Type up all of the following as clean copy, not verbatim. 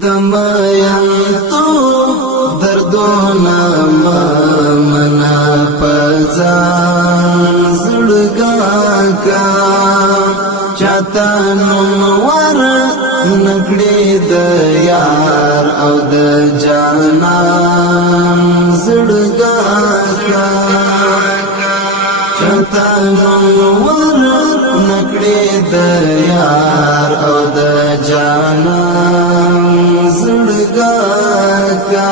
دمایم تو دردونا منا پزان زړګا کا چاته نور نکړې د یار او د جانان زړګا کا چاته نور نکړې د یار او د جانان زړګا کا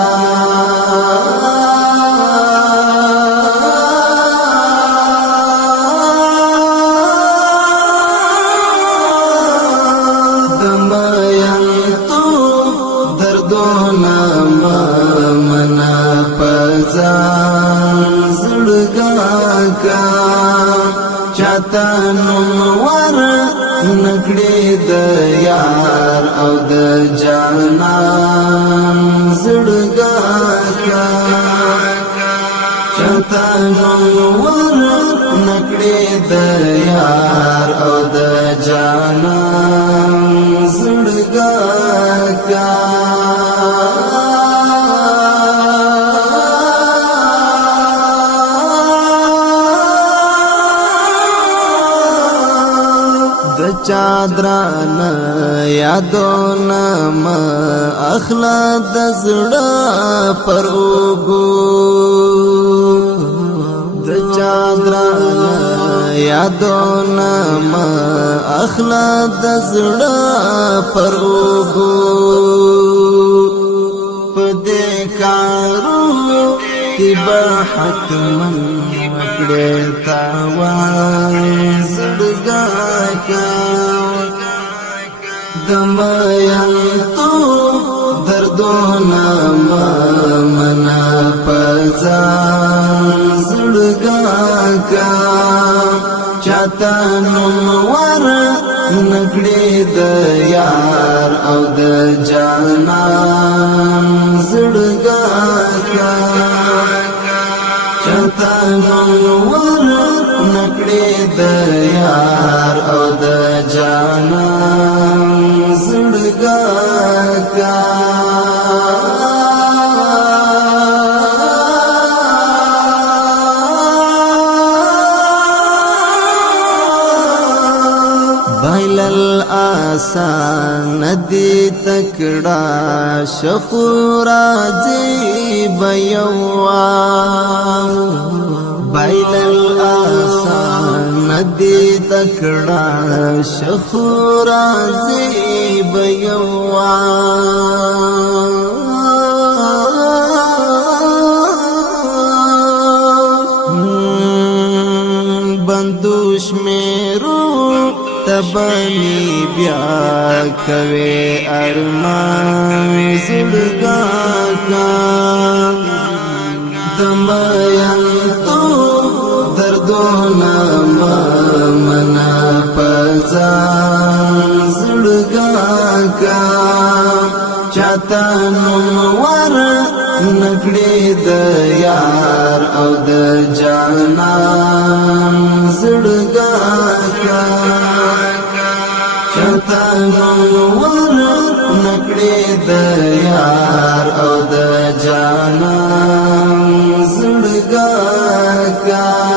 دمایم تو دردونا منا پزان زړګا کا چاته نور نکړې د یار او د جانان زړګا کا چاته نور نکړې د یار او د جانان زړګا کا چادران یادونه ما اخلا د زړه پر اوګو د چادران یادونه ما اخلا د زړه پر اوګو پدې کارو کې به حتمن وکړې تاوان زړګا کا دمایم تو دردونا منا پزان زړګا کا چاته نور نکړې د یار او د جانان زړګا کا چاته نور نکړې د یار او د جانان زړګا کا بایلل آسان ندی تکڑا شخورا زیب یوا بایلل آسان ندی تکڑا شخورا زیب یوا بندوش میرو تبانی بیا کوي ارمان زړګا کا دمایم تو دردونا منا پزان زړګا کا چاته نور نکړې د یار او د جانان زړګا کا چاته نور نکړې د یار او د جانان زړګا کا